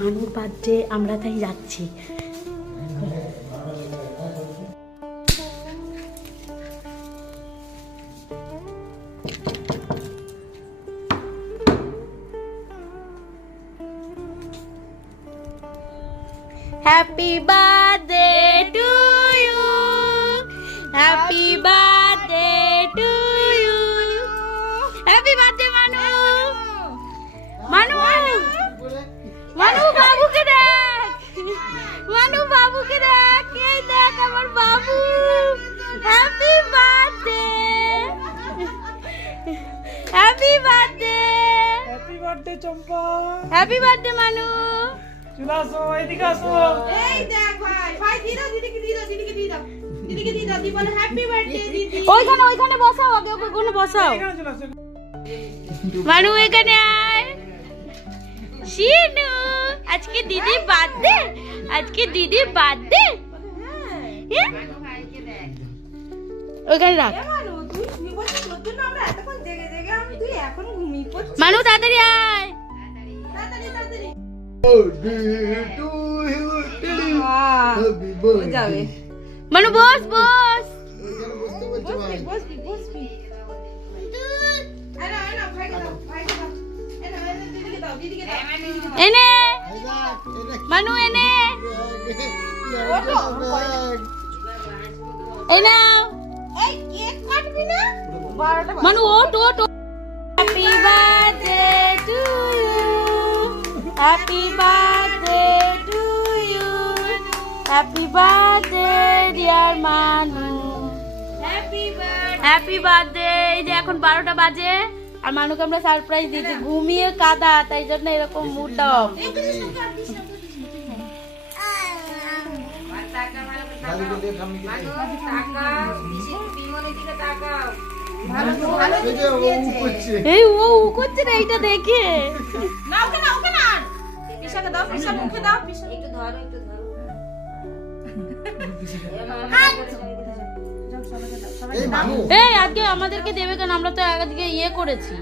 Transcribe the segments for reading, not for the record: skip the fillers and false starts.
মানুর birthday আমরা তাই যাচ্ছি। Happy birthday to you. Happy birthday to you. Happy birthday Manu. Manu. Manu babu ke dekh. Manu babu ke dekh. Ei dekh amar babu. Happy birthday. Happy birthday. Happy birthday Champa. Happy birthday Manu. চলে আসো, এদিকে আসো। এই দেখ ভাই, ভাই দিদা দিদিকে দিদা দিদিকে দিদা দিদিকে দিদা দি বলে হ্যাপি বার্থডে দিদি। ওইখানে বসাও, আগে ওখানে বসাও। এখানে চলে আসো। মানু এখানে আয়। শিনু আজকে দিদি বার্থডে, আজকে দিদি বার্থডে। ওইখানে রাখ। মানু তুই শুয়ে বসে তোর জন্য আমরা এতক্ষণ জেগে জেগে তুই এখন ঘুমিয়ে পড়ছিস। মানু তাড়াতাড়ি আয়। তাড়াতাড়ি তাড়াতাড়ি যাবে। মানু বস বস। বসবি বসবি। আরে আরে ভাইকে দাও ভাইকে দাও। এনে এনে দিদিকে দাও দিদিকে দাও। এনে মানু এনে এই নাও। এই কেক কাটবি না? 12টা মানু ওঠ ওঠ। Happy birthday to you. Happy birthday to you. Happy birthday dear Manu. Happy birthday. এই যে এখন 12টা বাজে আর মানুকে আমরা সারপ্রাইজ দিয়েছি। ঘুমিয়ে কাদা, তাই জন্য এরকম মুড অফ। এই ও করছে না এইটা দেখে। না ওকে না ওকে না। পিসাকে দাও পিসা মুখে দাও পিসা একটু ধরো একটু ধরো। এই আজকে আমাদেরকে দেবে কেন? আমরা তো আজকে ইয়ে করেছি,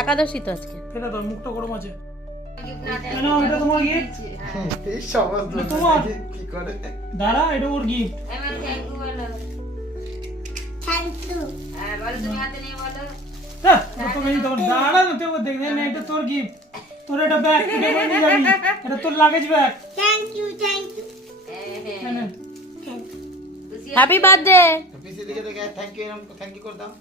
একাদশী তো আজকে। এটা তো মুখটা গরম আছে। না এটা তোমার গিফট। এই সবাই তোমার কি করে? দাঁড়া, এটা ওর গিফট। হ্যাঁ, তুমি তখন দাঁড়া না, তুই দেখবে না, এটা তোর গিফট। তোর এটা ব্যাগ কিনে নিয়ে যাবি। এটা তোর luggage bag. Thank you happy birthday. পিসি দিকে দেখে থ্যাংক ইউ করে দাও।